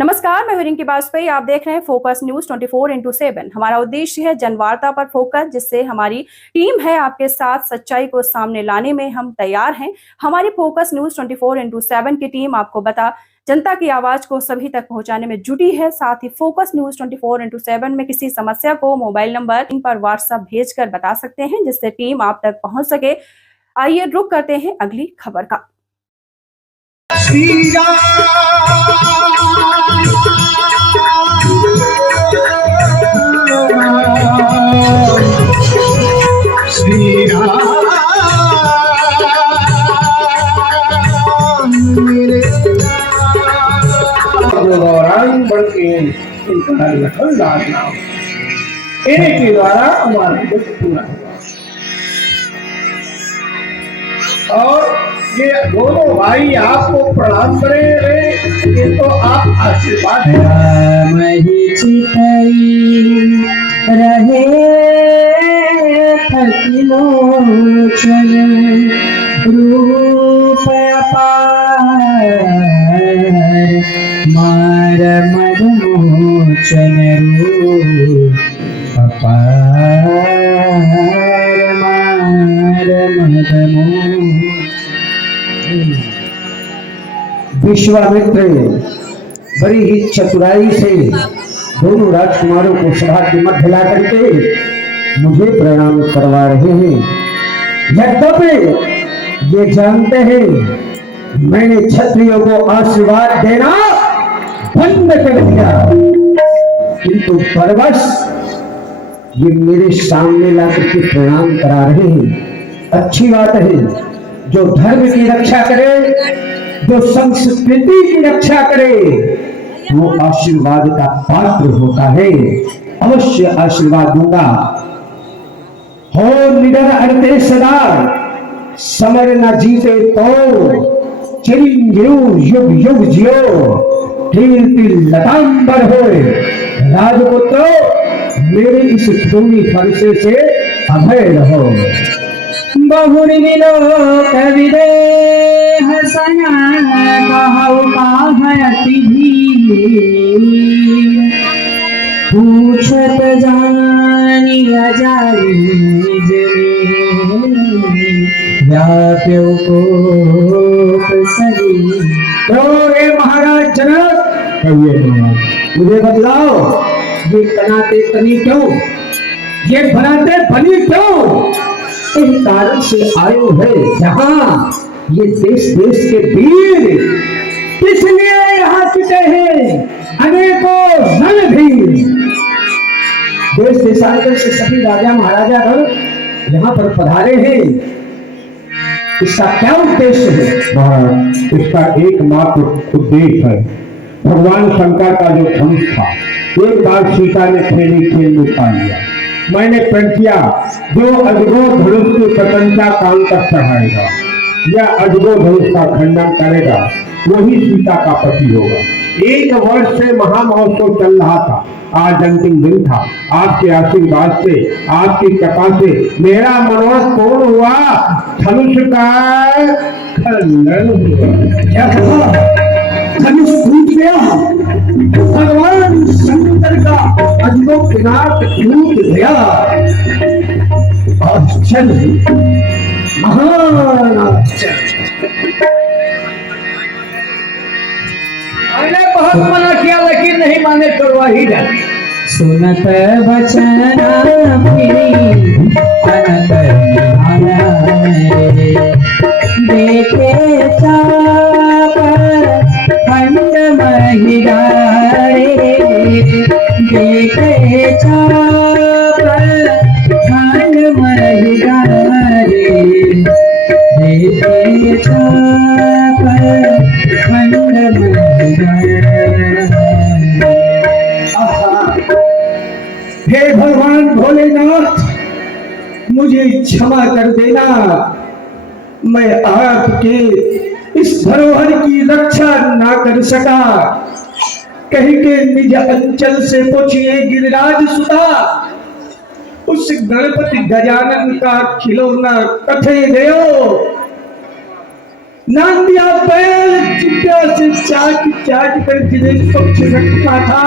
नमस्कार, मैं हूं रिंकी वाजपेयी। आप देख रहे हैं फोकस न्यूज 24x7। हमारा उद्देश्य है जनवार्ता पर फोकस, जिससे हमारी टीम है आपके साथ सच्चाई को सामने लाने में हम तैयार हैं। हमारी फोकस न्यूज 24x7 की टीम आपको जनता की आवाज को सभी तक पहुंचाने में जुटी है। साथ ही फोकस न्यूज 24x7 में किसी समस्या को मोबाइल नंबर इन पर व्हाट्सएप भेजकर बता सकते हैं, जिससे टीम आप तक पहुंच सके। आइए रुक करते हैं अगली खबर का। श्री राम श्री राम गौरांग बढ़ के इनका लखन डालना, इनके द्वारा हमारा दुख पूरा हुआ। और ये दोनों भाई आपको प्रणाम करें, ये तो आप आशीर्वाद राम ही चितई रहे लोचन रूप अपार मार मद मोचन रूप अपार मार मद विश्वामित्र बड़ी ही चतुराई से दोनों राजकुमारों को सभा के मध्य ला करके मुझे प्रणाम करवा रहे हैं। यद्यपि ये जानते हैं मैंने क्षत्रियों को आशीर्वाद देना बंद कर दिया, किंतु परवश ये मेरे सामने ला करके प्रणाम करा रहे हैं। अच्छी बात है, जो धर्म की रक्षा करे, जो संस्कृति की रक्षा करे, वो आशीर्वाद का पात्र होता है। अवश्य आशीर्वाद दूंगा। हो निडर अड़ते सदा समर न जीते तो चिरंजीव युग युग जियो कीर्ति लतांबर होए राजपुत्र मेरे इस भूमि फरसे से अभय रहो। बहुरी मिलो कविदे हसना कहु काहयति पूछत जानी अजारी व्याप्यो कोप सही। तो रे महाराज जनक, मुझे बतलाओ, ये कनाते तनी क्यों, ये बनाते बनी क्यों? इस कारण से आयो है जहां ये देश देश के वीर किसलिए यहाँ छिटे हैं, अनेकों रणधीर। देश देशांतर से सभी राजा महाराजा गण यहाँ पर पधारे हैं। इसका क्या उद्देश्य है? महाराज, इसका एकमात्र उद्देश्य है भगवान शंकर का जो धनुष था, एक बार सीता ने खेल में पा लिया। मैंने प्रण किया जो अजगो धनुष की स्वतंत्रता काम कर चढ़ाएगा या अजगो धनुष का खंडन करेगा, वही सीता का पति होगा। 1 वर्ष से महामहोत्सव चल रहा था, आज अंतिम दिन था। आपके आशीर्वाद से, आपकी कृपा से मेरा मनोरथ पूर्ण हुआ, धनुष का खंडन हुआ। धनुष टूट गया, भगवान शंकर का अजगो विनाश टूट गया। आश्चर्य, महान आश्चर्य। मैंने बहुत मना किया लेकिन नहीं माने, करवा ही जाए। सुनत वचन देखे चाप खंड महिरारे, देखे चाप खंड महिरारे, देखे चाप खंड हे भगवान भोलेनाथ, मुझे क्षमा कर देना। मैं आपके इस धरोहर की रक्षा ना कर सका। कहीं के निज अंचल से पूछिए गिरिराज सुता, उस गणपति गजानन का खिलौना कथे गयो। नांदिया बैल चिट्टा से चाट चाट कर जिन्हें पक्ष रखता था,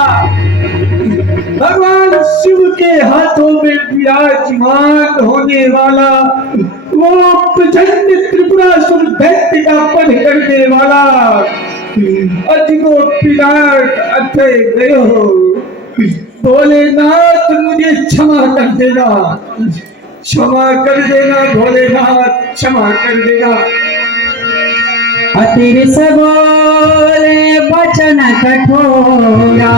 भगवान शिव के हाथों में विराजमान होने वाला वो प्रचंड त्रिपुरासुर दैत्य का वध करने वाला अजगो पिलाट अथय गयो, भोलेनाथ मुझे क्षमा कर देना, क्षमा कर देना भोलेनाथ, क्षमा कर देना। अतिरिस बोले वचन कठोरा,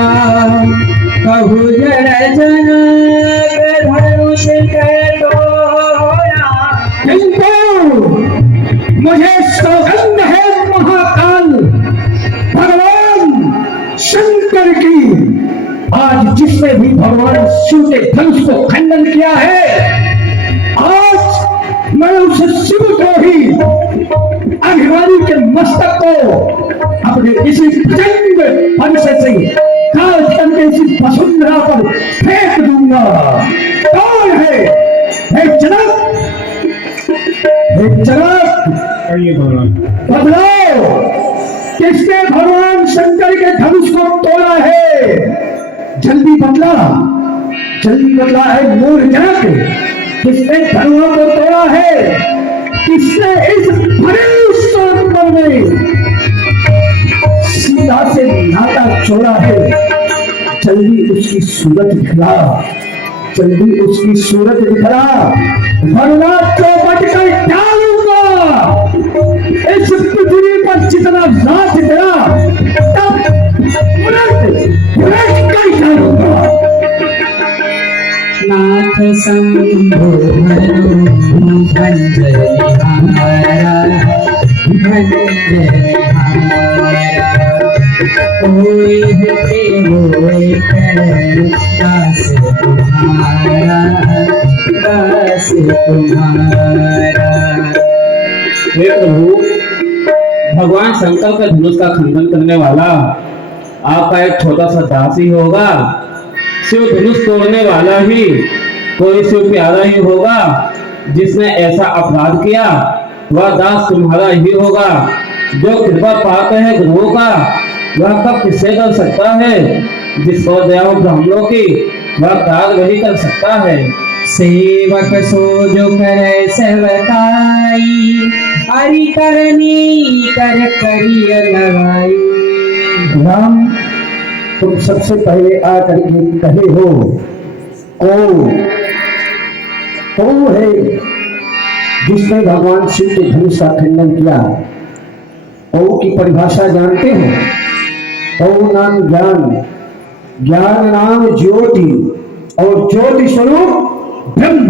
कहु जड़ जनक धनुष कटोरा। किंतु मुझे सौगंध है महाकाल भगवान शंकर की, आज जिसने भी भगवान शिव के धनुष को खंडन किया है, आज मैं उस शिव को ही अभिमानी के मस्तक को अपने इसी प्रचंड वंश से काल करके इसी वसुंधरा पर फेंक दूंगा। कौन है? हे जनक, हे जनक, बदलाओ, किसने भगवान शंकर के धनुष को तोड़ा है? जल्दी बदला, जल्दी बदला है मूर्खजनक, किसने धनुआ को तोड़ा है? किसने इस भरे स्वयंवर में सीता से नाता छोड़ा है? जल्दी उसकी सूरत दिखला, जल्दी उसकी सूरत दिखला, वरना चौपट कर डालूंगा इस पृथ्वी पर जितना राज गया, तब उलट कर डालूंगा। नाथ शंभो भंजलि हमारा, भंजलि हमारा। कोई होए कर दास तुम्हारा, दास तुम्हारा। हे प्रभु, भगवान शंकर के धनुष का खंडन करने वाला आपका एक छोटा सा दास ही होगा। शिव धनुष तोड़ने वाला ही कोई शिव प्यारा ही होगा। जिसने ऐसा अपराध किया वह दास तुम्हारा ही होगा। जो कृपा पात्र है गुरुओं का वह कब किससे कर सकता है? जिस पर दया हो ब्राह्मणों की वह कार्य वही कर सकता है। सेवक सो जो करे सेवकाई, हरि करनी कर करिय लगाई। राम, तुम सबसे पहले आकर के कहे हो कौन है जिसने भगवान शिव के धनुष का खंडन किया? ओ की परिभाषा जानते हो? ओ नाम ज्ञान, ज्ञान नाम ज्योति, और ज्योति स्वरूप ब्रह्म।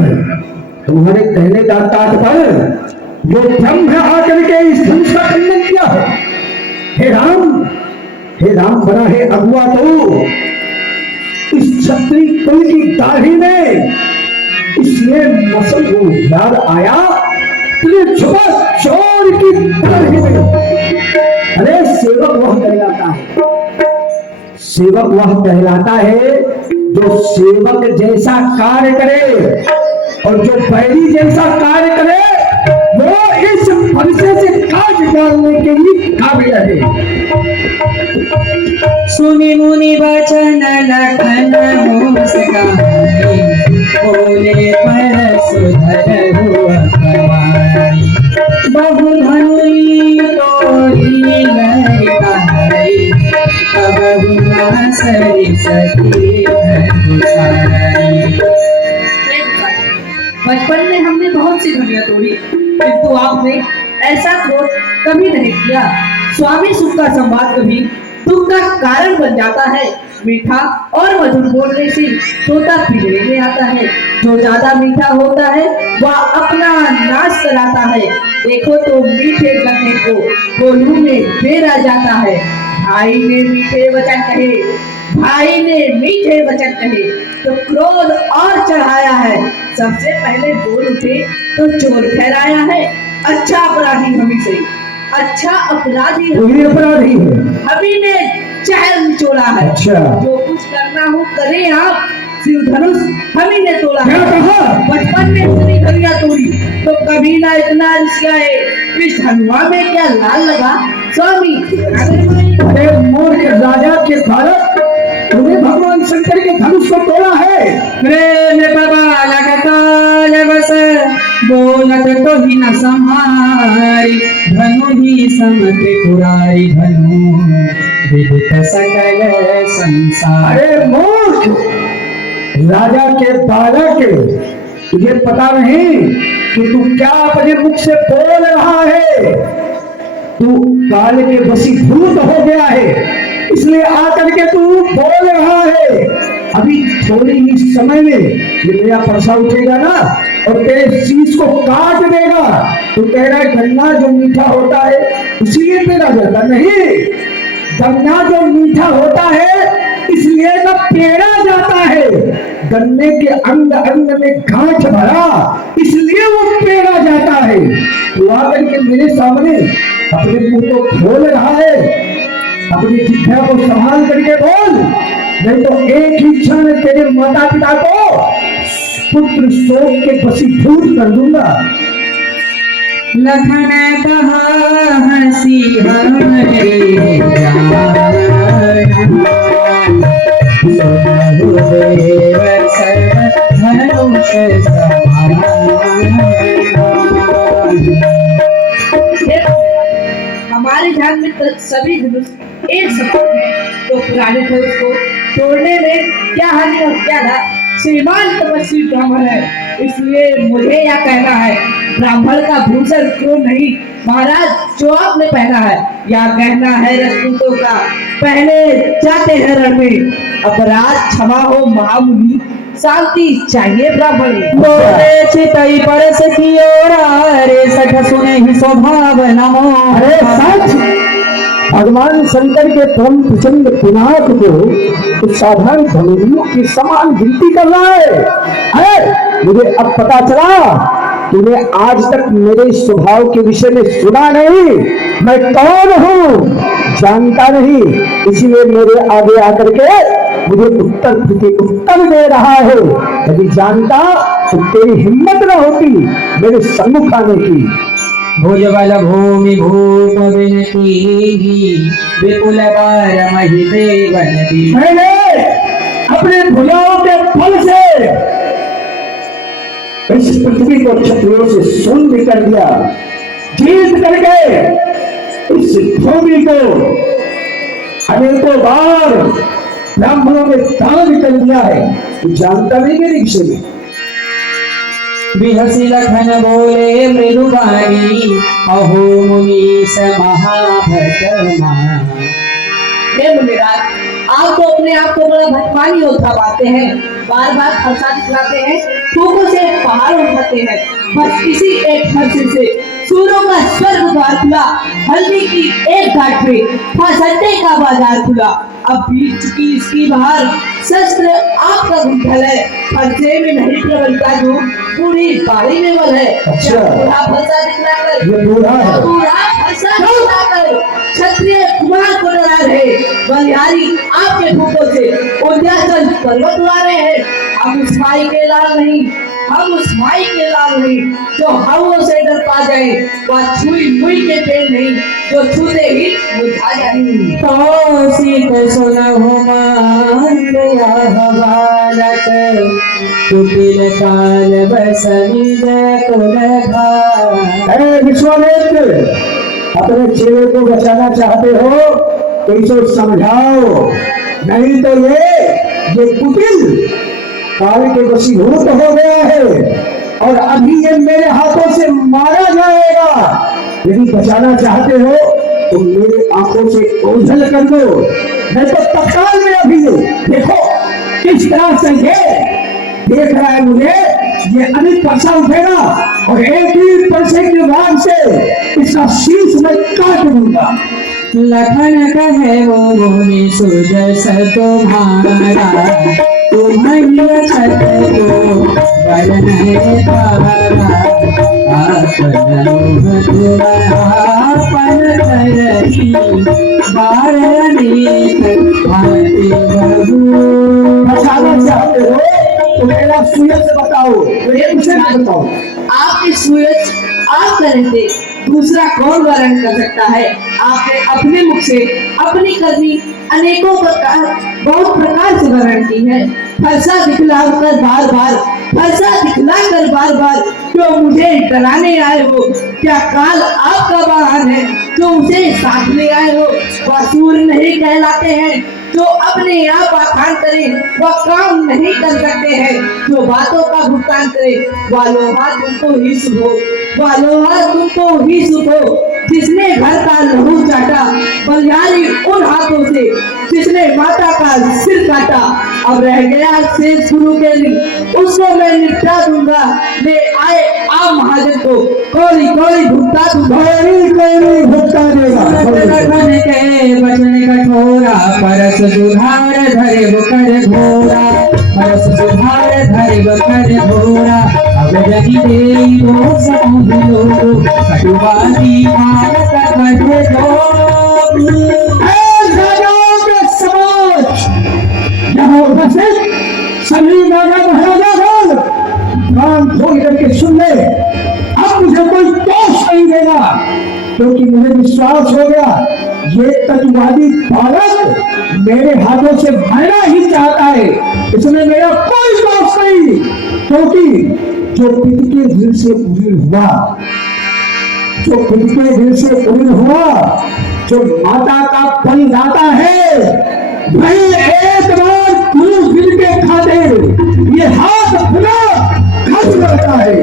तुम्हारे कहने का तात्पर्य जो ब्रह्म आकर के इस धनुष का खंडन किया है। हे राम, हे राम, बना है अगुआ तो इस क्षत्रिय कुल की दाढ़ी में, इसलिए मसल को याद आया तुझे छुपा चोर की दाढ़ी में। अरे सेवक वह कहलाता है, सेवक वह कहलाता है जो सेवक जैसा कार्य करे, और जो बैरी जैसा कार्य करे वो इस फरसे से काट डालने के लिए काबिल है। सुनि मुनि वचन लखन मुस्काई, बोले पर सुधर हुआ कमाई। बहु धनुई तोड़ी लड़ाई, कबहु न सरी सकी धनुषाई। बचपन में हमने बहुत सी धुनिया तोड़ी, किंतु आपने ऐसा क्रोध कभी नहीं किया। स्वामी सुख का संवाद कभी दुख का कारण बन जाता है। मीठा और मधुर बोलने से तोता पिंजरे में आता है। जो ज्यादा मीठा होता है वह अपना नाश कराता है। देखो तो मीठे गन्ने को गोलू में फेरा जाता है। भाई ने मीठे वचन कहे, भाई ने मीठे वचन कहे तो क्रोध और चढ़ाया है। सबसे पहले बोल उठे तो चोर ठहराया है। अच्छा अपराधी हमी से, अच्छा अपराधी अपराधी है, हमी ने चहल निचोड़ा है। अच्छा। जो कुछ करना हो करें आप, शिव धनुष हम ही ने तोड़ा क्या है। कहा? बचपन में इतनी धनिया तोड़ी तो कभी ना इतना रिसियाए। इस हलवा में क्या लाल लगा स्वामी? अरे मूर्ख राजा के बालक, तूने भगवान शंकर के धनुष को तोड़ा है। प्रेम प्रबालक काल बस बोलत तो ही न संहारी धनु ही सम त्रिपुरारी धनु विदित सकल संसार। अरे मूर्ख राजा के बालक, तुझे पता नहीं कि तू क्या अपने मुख से बोल रहा है? तू काल के वशीभूत हो गया है, इसलिए आकर के तू बोल रहा है। अभी थोड़ी ही समय में ये मेरा परसा उठेगा ना और तेरे शीश को काट देगा। तू कह रहा है गन्ना जो मीठा होता है इसलिए पेड़ा जाता नहीं, गन्ना जो मीठा होता है इसलिए न पेड़ा जाता है। गन्ने के अंग अंग में गांठ भरा इसलिए वो पेड़ा जाता है। तू आकर के मेरे सामने अपने मुंह को खोल रहा है, अपनी जिह्वा को संभाल करके बोल, नहीं तो एक ही क्षण तेरे माता पिता को पुत्र शोक के वशीभूत कर दूंगा। लखन कहा हंसी हमरे धनुष हमारे ध्यान में तो सभी धनुष एक समान है, तो पुराने धनुष को तोड़ने में क्या हानि और क्या लाभ? श्रीमान तपस्वी ब्राह्मण है, इसलिए मुझे यह कहना है ब्राह्मण का भूषण क्यों नहीं? महाराज जो आपने पहना है या कहना है राजपूतों का पहले जाते हैं रण में। अपराध क्षमा हो महामुनि, शांति चाहिए ब्राह्मण। बोले चितई परस की ओर रे सठ सुने ही स्वभाव नमो। अरे सच, भगवान शंकर के परम प्रचंड पिनाक को तो साधारण धनुर्वियों की समान गिनती कर रहा है। अरे मुझे अब पता चला, तूने आज तक मेरे स्वभाव के विषय में सुना नहीं, मैं कौन हूँ जानता नहीं, इसीलिए मेरे आगे आकर के मुझे उत्तर प्रति उत्तर दे रहा है। यदि जानता तो तेरी हिम्मत न होती मेरे सम्मुख आने की। भुजबल भूमि भूप विनती विपुल बार महि देवन दी। मैंने अपने भुजाओं के फल से इस पृथ्वी को क्षत्रियों से शून्य कर दिया, जीत करके इस भूमि को अनेकों बार ब्राह्मणों ने दान कर दिया है। तू जानता नहीं मेरे विषय में? बिहसी लखन बोले मृदुवाणी अहो मुनीश महाभटमा। हे मुनिराज, आप तो अपने आप को बड़ा भटमानी योद्धा पाते हैं, बार बार फरसा दिखलाते हैं, फूकों से पहाड़ उठाते हैं। बस इसी एक फरसे से सूरों का स्वर्ग द्वार खुला, हल्दी की एक घाट पे फांसटे का बाजार खुला। अब बीत चुकी इसकी बहार, शस्त्र आपका गुंठल है, फरसे में नहीं प्रबलता जो पूरी बाड़ी में बल है। अच्छा। बूढ़ा फरसा दिखलाकर, ये बूढ़ा है। बूढ़ा फरसा दिखलाकर क्षत्रिय कुमार को डरा रहे, बलिहारी आपके फूकों से उद्याचल पर्वत उड़ा रहे हैं। हम उस माई के लाल नहीं, हम उस माई के लाल नहीं जो हवों से डर पा जाए, वह छुई मुई के पेड़ नहीं जो छूते ही मुरझा जाए। कौशिक सुनहु मांगया बालक कुटिल काल बस निज कुल भार। अरे विश्वामित्र, अपने चेले को बचाना चाहते हो तो इसे समझाओ, नहीं तो ये कुटिल काल के वशीभूत हो गया है और अभी ये मेरे हाथों से मारा जाएगा। यदि बचाना चाहते हो तो मेरे आंखों से ओझल कर दो, नहीं तो तत्काल में अभी देखो किस तरह से ये देख रहा है मुझे, ये अनेक परसा उठेगा और एक ही परसे के बाद से इसका शीश मैं काट दूंगा। लखन कहे वो मुनि सुजस तुम्हारा तुम्हारी छत को बल नहीं पारा। आपन तुम्हारापन करही बार अनेक भांति बहु। बचाना चाहते हो मेरा सूरज से बताओ, ये मुझे बताओ। आपकी सूरज आप रहते दूसरा कौन वर्णन कर सकता है। आपने अपने मुख से अपनी करनी अनेकों प्रकार बहुत प्रकार से वर्णन की है। फरसा दिखलाकर बार बार जो मुझे डराने आए हो, क्या काल आपका वाहन है जो उसे साथ ले आए हो। वासुर नहीं कहलाते हैं जो अपने आप आखान करे, वह काम नहीं कर सकते हैं जो बातों का भुगतान करे। वालोहा तुमको ही सुनो, वालोहा तुमको ही सुनो, जिसने घर का लहू चाटा, बलिहारी उन हाथों से जिसने माता का सिर काटा। अब रह गया शेष गुरु के लिए, उसको मैं निपटा दूंगा। ले आए आप महाजन को, कोई कोई भुगता दूंगा, कोई भुगता देगा। रखन के बचन कठोरा, परस सुधार धरे कर घोरा, परस सुधार धरे कर घोरा। अब यदि देई वो समझ लो, कटुवादी भारत कटे दो। यहाँ उपस्थित सभी राजा महाराजा कान खोल करके सुन ले। अब मुझे कोई दोष नहीं देगा, क्योंकि मुझे विश्वास हो गया ये तत्वादी बालक मेरे हाथों से मरना ही चाहता है। इसमें मेरा कोई दोष नहीं, क्योंकि जो पिता के दिल से उदित हुआ, जो पिता के दिल से उदित हुआ, जो माता का बलिदाता है, भाई एक बार गुरु दिल के खातिर ये हाथ खुला खर्च करता है।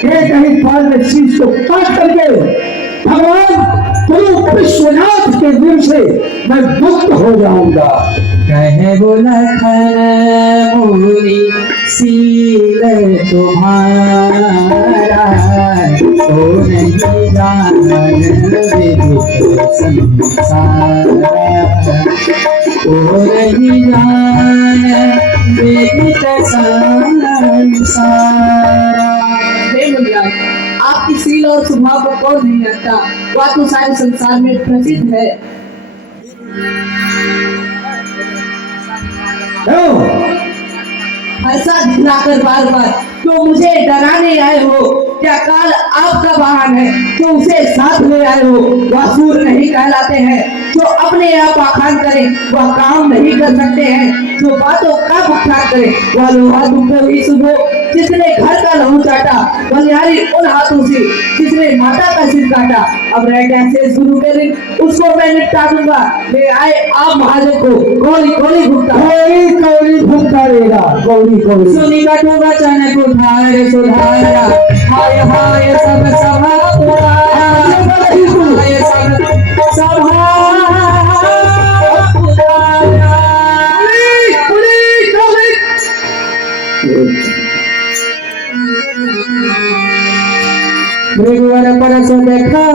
एक ही पाल में शीश को काट करके भगवान गुरु विश्वनाथ के दिल से मैं मुक्त हो जाऊंगा। कहे बोला मोरी सील तुम्हारा, तो नहीं जान संसार, ओ नहीं जान संसार। हे मुनिया, आपकी सील और स्वभाव को कौन नहीं रखता, वह तो सारे संसार में प्रसिद्ध है। ऐसा दिखलाकर बार जो मुझे डराने आए हो, क्या काल आपका वाहन है जो उसे साथ ले आए हो। वासुर नहीं कहलाते हैं जो अपने आप आखान करे, वह काम नहीं कर सकते हैं जो बातों का भुगतान करे। वह लोहा तुमको ही सुनो, जिसने घर का लहू चाटा, बलिहारी उन हाथों से जिसने माता का सिर काटा। अब रह गया शेष गुरु के दिन, उसको मैं निपटा दूंगा। ले आए आप महाजन को, कौड़ी कौड़ी भुगता, कौड़ी भुगता देगा, कौड़ी कौड़ी। सुनी कटु वचन कुठार सुधारा, हाय हाय सब सभा पुकारा, हाय सब सभा पुकारा। भृगुवर परस देखा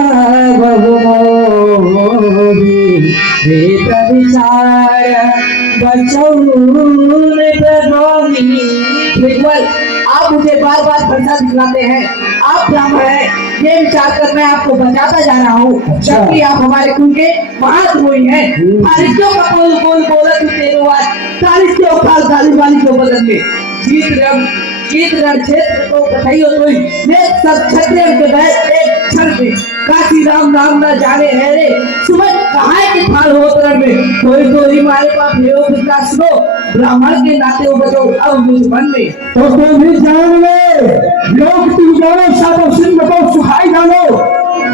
बहु मोही, वेद विचार बचौन प्रभोही। भृगुवर, आप मुझे बार फरसा दिखलाते हैं, आप ब्राह्मण हैं, ये विचार कर मैं आपको बचाता जा रहा हूँ, जबकि आप हमारे कुल के महाद्रोही हैं। तारिस्यों का बोल बोला तू तेरे वाद, तारिस्यों खाल गाली वाली को बदल में जीत रण क्षेत्र को कथाइयो तो मैं सब क्षत्रियों के बैठ एक क्षण में काशी राम नाम न जाने है रे। सुमन कहाँ के थाल हो तरण में, कोई तो ही मारे पाप ले कितना सुनो, ब्राह्मण के नाते हो बचो अब मुझ मन में। तो तुम भी जान ले, लोग तुम जानो सातों सिंह को सुखाई डालो,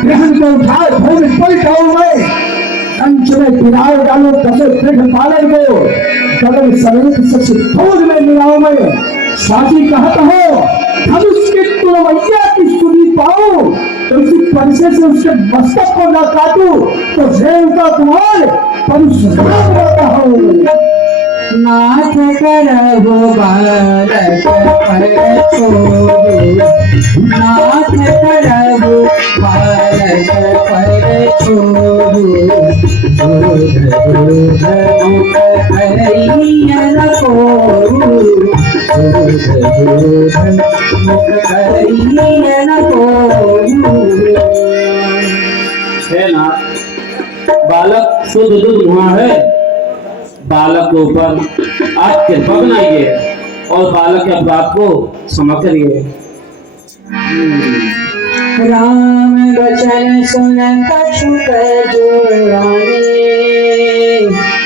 ग्रहण को उठाए भूमि पलटाओ मैं, कंच में गिराओ डालो दसों कृष्ण पालन को, कदम समेत सबसे दूर में मिलाओ मैं। साथी कहत हो हम उसके तुरवैया की सुनी पाऊं, तो उसी परिचय से उसके मस्तक को न काटूं, तो रेणुका कुमार परशुराम रहता हूँ। नाथ करहु बालक पर छोड़ो, नाथ करहु बालक पर छोड़ो, दूध दूध मुख करियन कोरु, दूध दूध मुख करियन कोरु। है ना, बालक शुद्ध दूध वहाँ है, बालक के ऊपर आप कृपा बनाइए। और बालक के अपराध को क्षमा करिए। राम वचन सुन कछु जुड़ाने,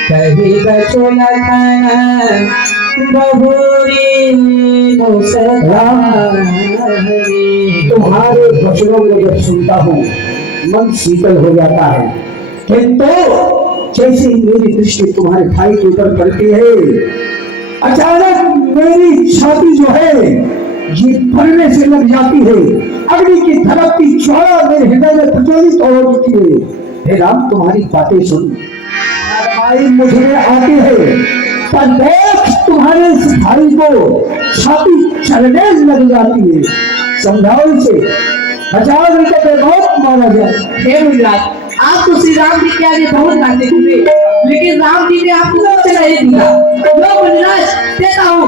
कही कछु लखन बहुरी मुसरारी। तुम्हारे वचनों में जब सुनता हूँ मन शीतल हो जाता है, किंतु जैसे ही मेरी दृष्टि तुम्हारे भाई के ऊपर पड़ती है, अचानक मेरी छाती जो है ये भरने से लग जाती है। अग्नि की धड़कती ज्वाला मेरे हृदय में प्रज्वलित हो उठती है। हे राम, तुम्हारी बातें सुन भाई मुझ में आती है, पर देख तुम्हारे इस भाई को छाती चलने लग जाती है। समझाओ इसे, बचाओ नहीं तो बहुत मारा जाए। हे मुनिराज, आप तो श्री राम जी के आगे बहुत नाचे हुए, लेकिन राम जी ने आपको कुछ नहीं दिया। लो मुनिराज, देता हूँ।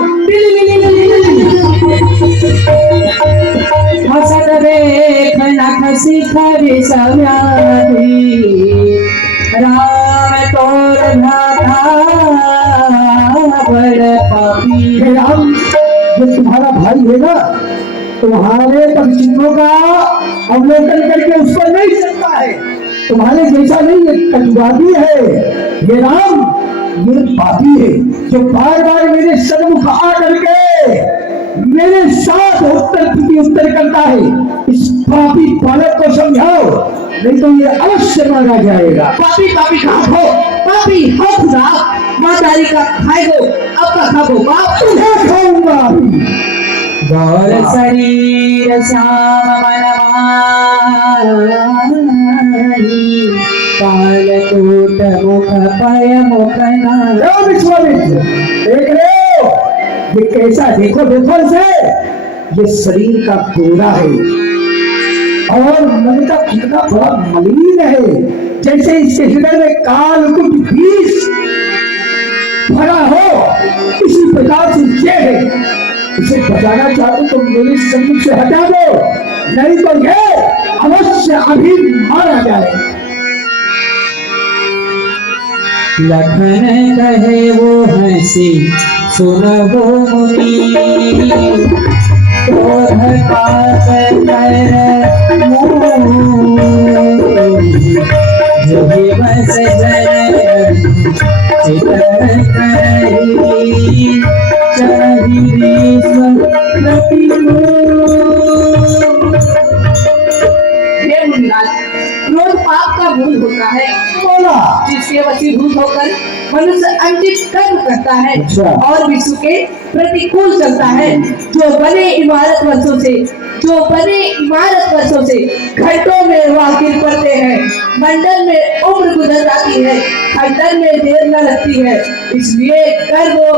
हसत देख नखसी खरी सव्याधी, राम तोर भ्राता बड़ पापी। हे राम, ये तुम्हारा भाई है ना, तुम्हारे परिचितों का अवलोकन करके उस पर नहीं सकता है। तुम्हारे जैसा नहीं, ये कटुवादी है। ये राम, ये पापी है जो बार बार मेरे सन्मुख आ करके मेरे साथ उत्तर करता है। इस पापी बालक को समझाओ, नहीं तो ये अवश्य मारा जाएगा। पापी पापी कहाँ हो? पापी हो खुदा, मातारी का खाए दो, अब का खाओ बाप। तुम्हें खाऊंगा अभी। गौर शरीर श्याम मनमानी, कालकूट मुख पय मुखना। विश्वामित्र, देख रहे हो ये कैसा? देखो देखो इसे, ये शरीर का कोरा है और मन का कितना बड़ा मलिन है, जैसे इसके हृदय में कालकूट विष भरा हो। इसी प्रकार से ये है। इसे बचाना चाहते तो मेरे सम्मुख से हटा दो, नहीं तो ये अवश्य अभी मारा जाए। लखन कहे वो हंसी सुनबो मुनि, क्रोध पास कर जोगी बस जन चितर करी, चाहि विश्वपति हे मुनिराज, क्रोध पाप का मूल होता है, जिसके वशीभूत होकर मनुष्य अंकित कर्म करता है और विश्व के प्रतिकूल चलता है। जो बने इमारत वर्षों से घंटों में वह गिर पड़ते हैं। मंडल में उम्र गुजर जाती है, खंडन में देर न लगती है। इसलिए कर्म वो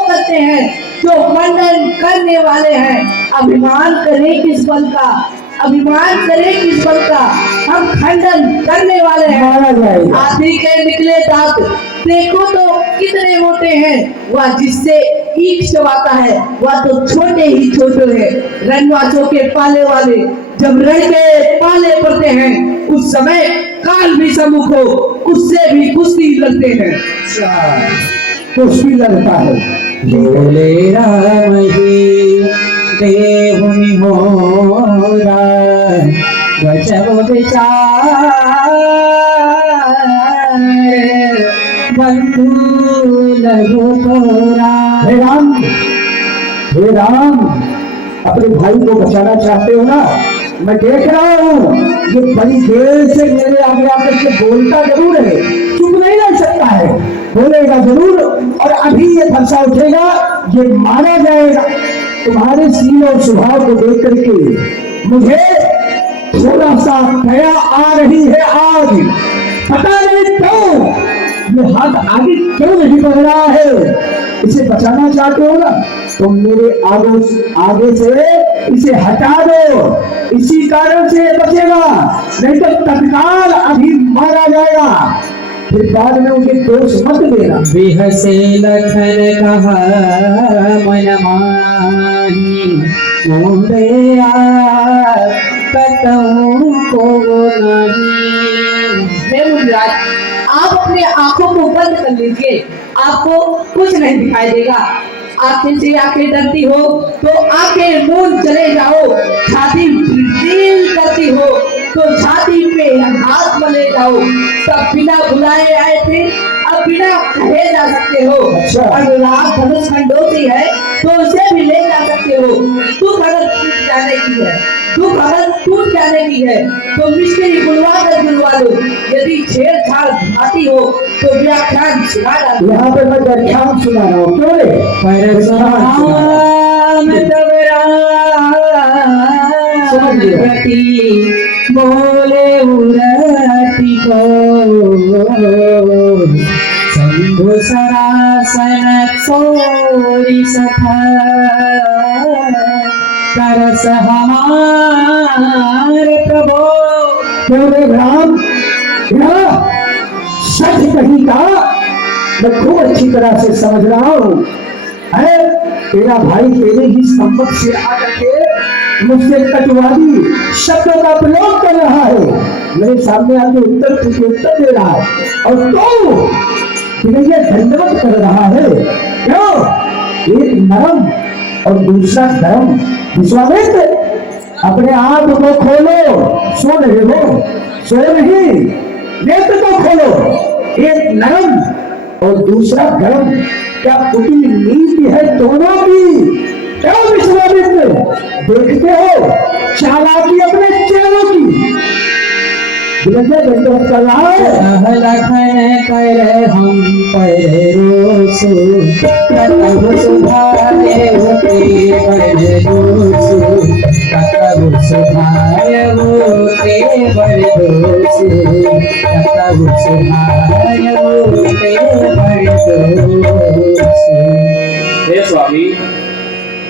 करते हैं जो मंडन करने वाले हैं। अभिमान करें किस बल का, हम खंडन करने वाले हैं। हाथी के निकले दांत देखो तो कितने मोटे हैं, वह जिससे ईख चबाता है वह तो छोटे ही छोटे हैं। रणवासों के पाले वाले जब रण के पाले पड़ते हैं, उस समय काल भी सम्मुख हो, उससे भी कुश्ती लड़ते हैं। कुश्ती लड़ता है। बोले राम ही देहुनि मोरा, वचन विचार बंधु लघु तोरा। हे राम, अपने भाई को बचाना चाहते हो ना? मैं देख रहा हूँ ये बड़ी देर से मेरे आगे आकर के बोलता जरूर है, चुप नहीं रह सकता है, बोलेगा जरूर और अभी ये फंसा उठेगा, ये मारा जाएगा। तुम्हारे सील और स्वभाव को देख करके मुझे थोड़ा सा दया आ रही है आज। पता नहीं क्यों ये हाथ आगे क्यों नहीं बढ़ रहा है। इसे बचाना चाहते हो ना, तो मेरे आगे से इसे हटा दो। इसी कारण से बचेगा, नहीं तो तत्काल अभी मारा जाएगा। फिर बाद में उनके दोष मत देना। बिहसे लखन कहा मन माही, मोरे कतहु को नहीं। हे मुनिराज, आप अपने आंखों को बंद कर लीजिए, आपको कुछ नहीं दिखाई देगा। आंखें से आंखें डरती हो तो आंखें मूंद चले जाओ, छाती फील करती हो तो छाती पे हाथ मले जाओ। सब बिना बुलाए आए थे, अब बिना कहे जा सकते हो। अगर रात धनुष खंडोती है तो उसे भी ले जा सकते हो। दुख अगर टूट जाने की है, दुख अगर टूट जाने की है तो मिस्त्री बुलवा कर दिलवा लो। यदि छेड़छाड़ भाती हो तो व्याख्यान सुना डालो। यहाँ पे मैं व्याख्यान सुना रहा हूँ, क्यों रे? परशुराम तब रामगति बोले उरति को, शंभु सरासन सोरी सखा तरस हमारे प्रभो। क्यों रे राम? सच कही था, मैं खूब अच्छी तरह से समझ रहा हूँ। है तेरा भाई तेरे ही संपत से आकर के मुझसे कटुवादी शब्दों का प्रयोग कर रहा है, मेरे सामने आके उत्तर दे रहा है, और तो ये दंडवत कर रहा है। क्यों? एक नरम और दूसरा धर्म। विश्वामित्र, अपने आप को खोलो। सो रहे हो? सो नहीं, नेत्र को खोलो। एक नरम और दूसरा गर्म, क्या उतनी नीति है दोनों की? क्या विश्वामित्र देखते हो चालाकी अपने चेलों की? दंडवत कर रहा है। लखन कर हम परोसु, कतहु सुधारे होते बरदोसु, कतहु सुधारे होते बरदोसु, कतहु सुधारे होते बरदोसु। हे स्वामी,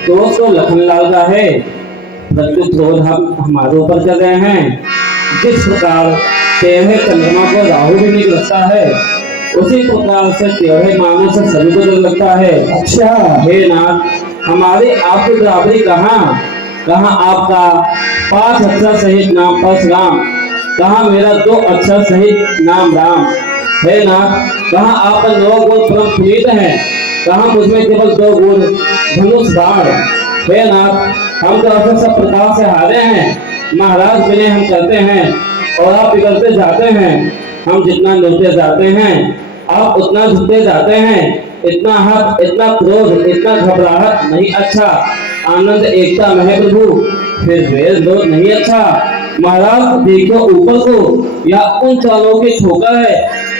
दोष तो लखनलाल का है, परंतु क्रोध हम हमारे ऊपर कर रहे हैं। जिस प्रकार तेरह चंद्रमा को राहु भी नहीं लगता है, उसी प्रकार से तेरह मानों से सभी को जो लगता है। अच्छा, हे नाथ, हमारी आपकी बराबरी कहाँ? कहाँ आपका 5 अक्षर सहित नाम परशुराम, कहाँ मेरा 2 अक्षर सहित नाम राम? हे नाथ, कहाँ आपका 9 गुण परम पुनीत है, कहाँ मुझमें केवल 2 गुण धनुष बाण? हे नाथ, हम तो ऐसे सब प्रकार से हारे हैं। महाराज विनय हम करते हैं और आप बिगड़ते जाते हैं। हम जितना लौटे जाते हैं आप उतना झुकते जाते हैं। इतना हक, इतना क्रोध, इतना घबराहट नहीं अच्छा। आनंद एकता में है प्रभु, फिर वेद लोग नहीं अच्छा। महाराज देखो ऊपर को, या उन चालों की ठोकर है।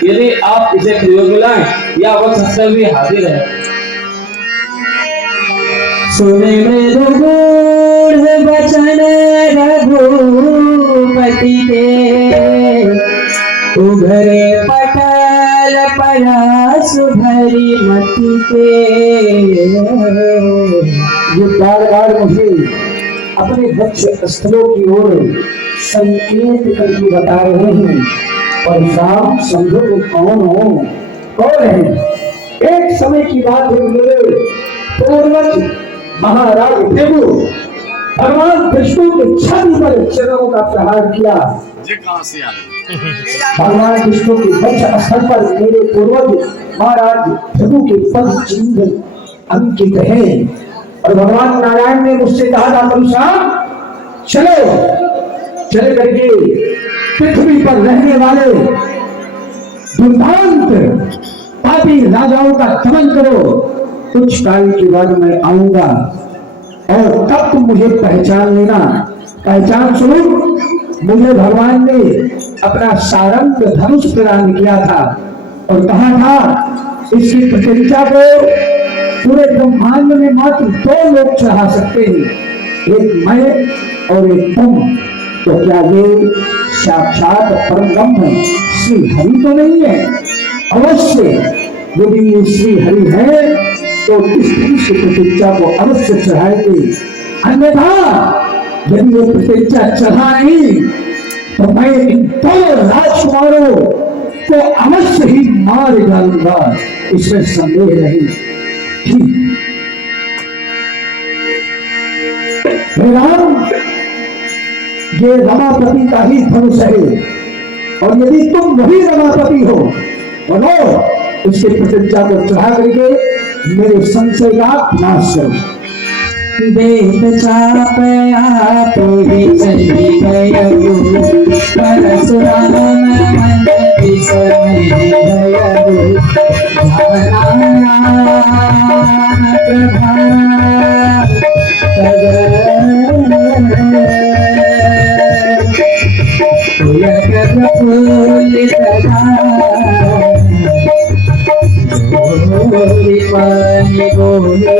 यदि आप इसे प्रयोग में लाएं या वह सत्संग भी हाजिर है। सुने मृदुगूढ़ वचन रघुपति के, उभरे पटल परासु भरी मति के। ये बार बार मुझे अपने वक्ष स्थलों की ओर संकेत करके बता रहे हैं। परशुराम समझो वो कौन हो? कौन है? एक समय की बात है, मेरे पूर्वज महाराज प्रभु भगवान विष्णु के छवि पर चरणों का प्रहार किया। भगवान विष्णु के वक्ष स्थल पर मेरे पूर्वज महाराज प्रभु के पद चिन्ह अंकित है, और भगवान नारायण ने मुझसे कहा था, परशुराम चलो, चल करके पृथ्वी पर रहने वाले दुर्दांत पापी राजाओं का दमन करो। कुछ काल के बाद मैं आऊंगा और तब तुम मुझे पहचान लेना। पहचान स्वरूप मुझे भगवान ने अपना सारंग धनुष प्रदान किया था और कहा था, इसकी प्रतिष्ठा को पूरे ब्रह्मांड में मात्र 2 लोग चढ़ा सकते हैं, एक मैं और एक तुम। तो क्या ये साक्षात परम ब्रह्म श्री हरि तो नहीं है? अवश्य, यदि ये श्री हरि है तो इस धनुष की प्रतिष्ठा को अवश्य चढ़ाएंगे, अन्यथा यदि ये प्रतिष्ठा चढ़ा नहीं तो मैं इन 2 राजकुमारों को अवश्य ही मार डालूंगा, इसमें संदेह नहीं। ठीक राम, ये रमापति का ही धनुष है, और यदि तुम वही रमापति हो और उसके प्रतिज्ञा को चढ़ा करके मेरे संशय का नाश करो। वेद चाप आप ही चली गयो, परशुराम मन विसमय गयो, ध्यानान प्रभा पुलक प्रफुल्लित बोले पानी बोले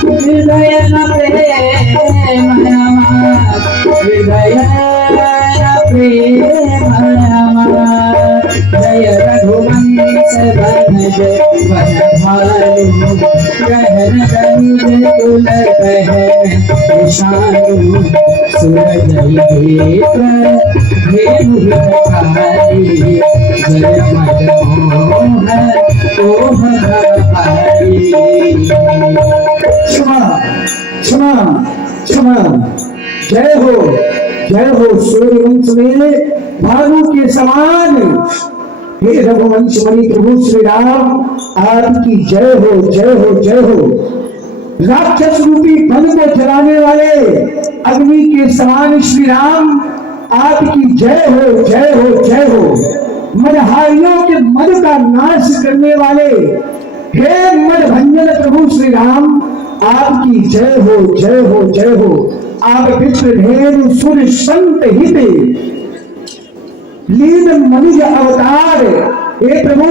हृदय न प्रेम हृदय न प्रेम जय रघुवंश वनज वन भालु गहन गंज कुल कहन विषाणु सुर जय भेम हितकारी जय मद मोहन ओह भगवारी। क्षमा क्षमा क्षमा। जय हो सूर्यवंश में भानु के समान हे रघुवंश मणि प्रभु श्री राम, आपकी जय हो जय हो जय हो। राक्षस रूपी वन को जलाने वाले अग्नि के समान श्री राम, आपकी जय हो जय हो जय हो। मदहारियों के मद का नाश करने वाले हे मद भंजन प्रभु श्री राम, आपकी जय हो जय हो जय हो। आप विप्र धेनु सूर्य संत हित लीन मनुज अवतार, हे प्रभु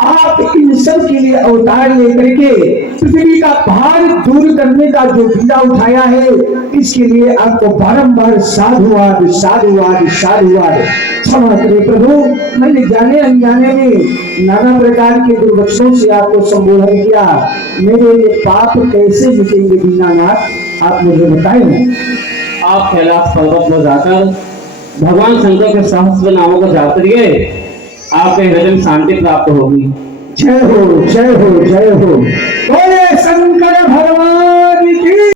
आप इन सब के लिए अवतार लेकर के पृथ्वी का भार दूर करने का जो बीड़ा उठाया है, इसके लिए आपको बारंबार साधुवाद साधुवाद साधुवाद। क्षमा करें प्रभु, मैंने जाने अनजाने में नाना प्रकार के दुर्वचनों से आपको संबोधन किया। मेरे ये पाप कैसे मिटेंगे दीनानाथ, आप मुझे बताएं। आप कैलाश पर्वत पर जाकर भगवान शंकर के सहस्त्र नामों को जाप करिए, आपके हृदय में शांति प्राप्त होगी। जय हो जय हो जय हो।